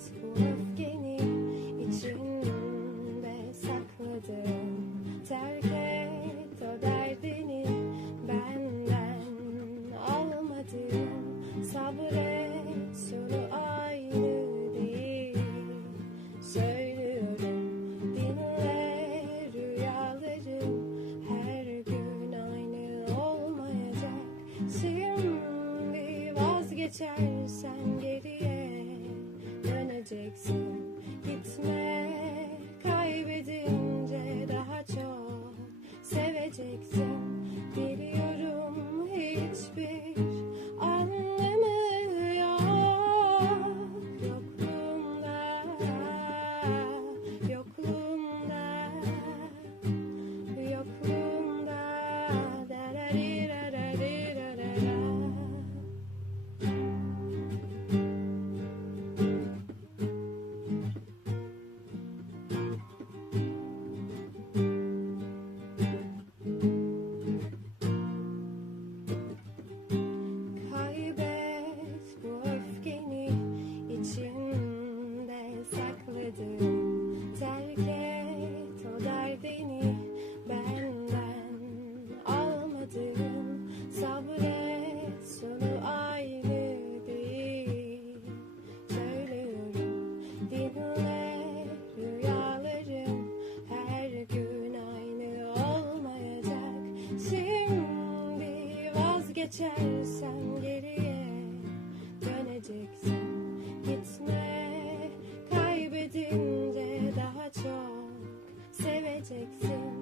et bu öfkeni içinde sakladım. Terk et o derdini benden almadım Sabret soru aynı değil. Söylüyorum dinle rüyalarım Her gün aynı olmayacak. Şimdi vazgeçersen geriye döneceksin Gitme kaybedince daha çok seveceksin. Biliyorum hiçbir geçersen geriye döneceksin. Gitme kaybedince daha çok seveceksin.